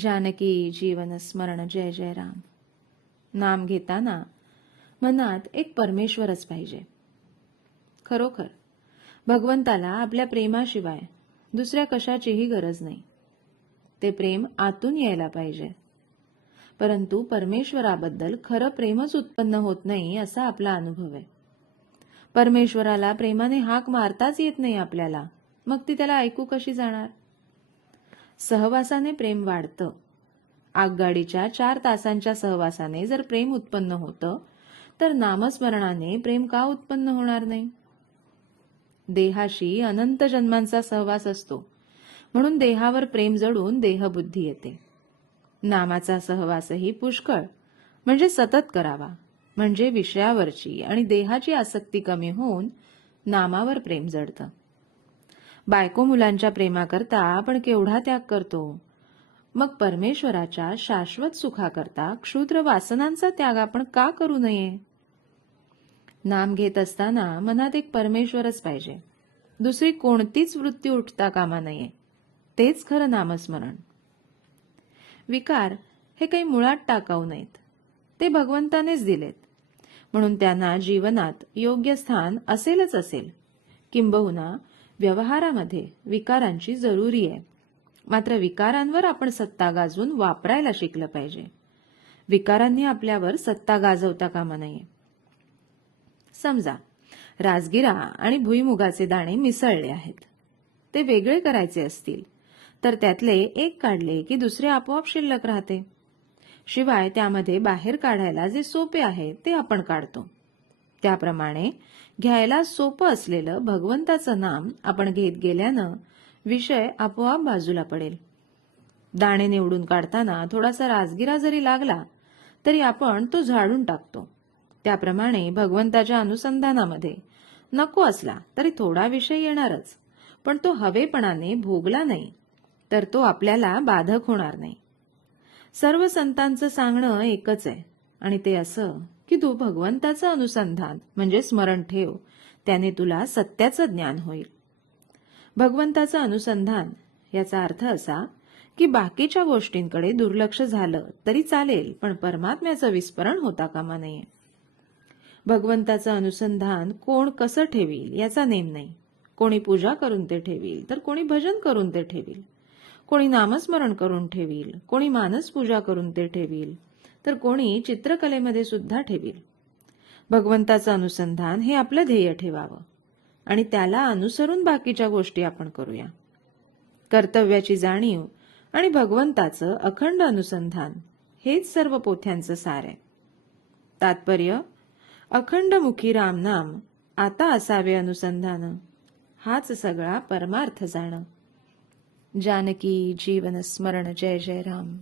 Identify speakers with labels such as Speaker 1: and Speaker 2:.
Speaker 1: जानकी जीवन स्मरण जय जय राम नाम घेताना मनात एक परमेश्वरच पाहिजे खरोखर भगवंताला आपल्या प्रेमाशिवाय दुसऱ्या कशाचीही गरज नाही ते प्रेम आतून यायला पाहिजे परंतु परमेश्वराबद्दल खरं प्रेमच उत्पन्न होत नाही असा आपला अनुभव आहे परमेश्वराला प्रेमाने हाक मारताच येत नाही आपल्याला मग ती त्याला ऐकू कशी जाणार सहवासाने प्रेम वाढतं आगगाडीच्या चार तासांच्या सहवासाने जर प्रेम उत्पन्न होतं तर नामस्मरणाने प्रेम का उत्पन्न होणार नाही देहाशी अनंत जन्मांचा सहवास असतो म्हणून देहावर प्रेम जडून देहबुद्धी येते नामाचा सहवासही पुष्कळ म्हणजे सतत करावा म्हणजे विषयावरची आणि देहाची आसक्ती कमी होऊन नामावर प्रेम जडतं बायको मुलांच्या प्रेमाकरता आपण केवढा त्याग करतो मग परमेश्वराच्या शाश्वत सुखाकरता क्षुद्र वासनांचा त्याग आपण का करू नये नाम घेत असताना मनात एक परमेश्वरच पाहिजे दुसरी कोणतीच वृत्ती उठता कामा नये तेच खरं नामस्मरण विकार हे काही मुळात टाकाऊ नयेत ते भगवंतानेच दिलेत म्हणून त्यांना जीवनात योग्य स्थान असेलच असेल किंबहुना व्यवहारामध्ये विकारांची जरुरी आहे मात्र विकारांवर आपण सत्ता गाजवून वापरायला शिकलं पाहिजे विकारांनी आपल्यावर सत्ता गाजवता कामा नये समजा राजगिरा आणि भुईमुगाचे दाणे मिसळले आहेत ते वेगळे करायचे असतील तर त्यातले एक काढले की दुसरे आपोआप शिल्लक राहते शिवाय त्यामध्ये बाहेर काढायला जे सोपे आहे ते आपण काढतो त्याप्रमाणे घ्यायला सोपं असलेलं भगवंताचं नाम आपण घेत गेल्यानं विषय आपोआप बाजूला पडेल दाणे निवडून काढताना थोडासा राजगिरा जरी लागला तरी आपण तो झाडून टाकतो त्याप्रमाणे भगवंताच्या अनुसंधानामध्ये नको असला तरी थोडा विषय येणारच पण तो हवेपणाने भोगला नाही तर तो आपल्याला बाधक होणार नाही सर्व संतांचं सांगणं एकच आहे आणि ते असं की तू भगवंताचं अनुसंधान म्हणजे स्मरण ठेव त्याने तुला सत्याचं ज्ञान होईल भगवंताचं अनुसंधान याचा अर्थ असा की बाकीच्या गोष्टींकडे दुर्लक्ष झालं तरी चालेल पण परमात्म्याचं विस्मरण होता कामा नये भगवंताचं अनुसंधान कोण कसं ठेवील याचा नेम नाही कोणी पूजा करून ते ठेवील तर कोणी भजन करून ते ठेवील कोणी नामस्मरण करून ठेवील कोणी मानसपूजा पूजा करून ते ठेवील तर कोणी चित्रकलेमध्ये सुद्धा ठेवील भगवंताचं अनुसंधान हे आपलं ध्येय ठेवावं आणि त्याला अनुसरून बाकीच्या गोष्टी आपण करूया कर्तव्याची जाणीव आणि भगवंताचं अखंड अनुसंधान हेच सर्व पोथ्यांचं सार आहे तात्पर्य अखंड अखंडमुखी रामनाम आता असावे अनुसंधान हाच सगळा परमार्थ जाण जानकी जीवन स्मरण जय जय राम